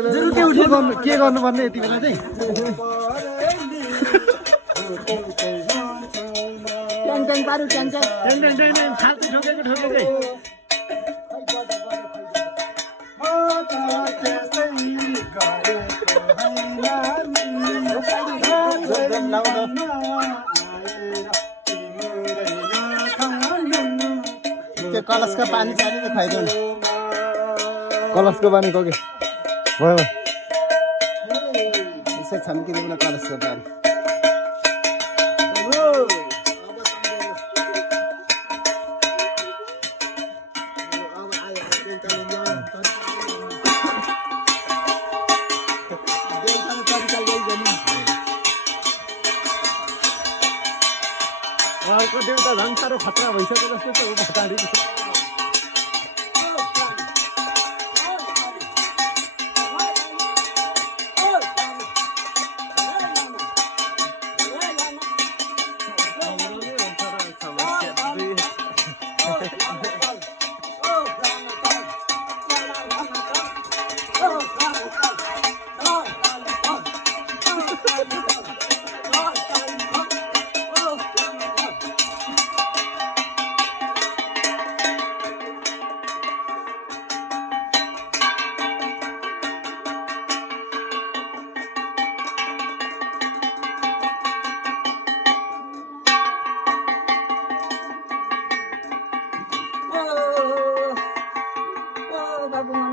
के गर्नुपर्ने यति बेला चाहिँ ट्याङ पारु ट्याङ त्यो कलशको पानी चाहिँ त खुवाइदेऊ न कलशको पानी कके भयो यसो छम्किदिनु न कलशको पानी अर्को देउता झन् साह्रो खतरा भइसक्यो जस्तो छ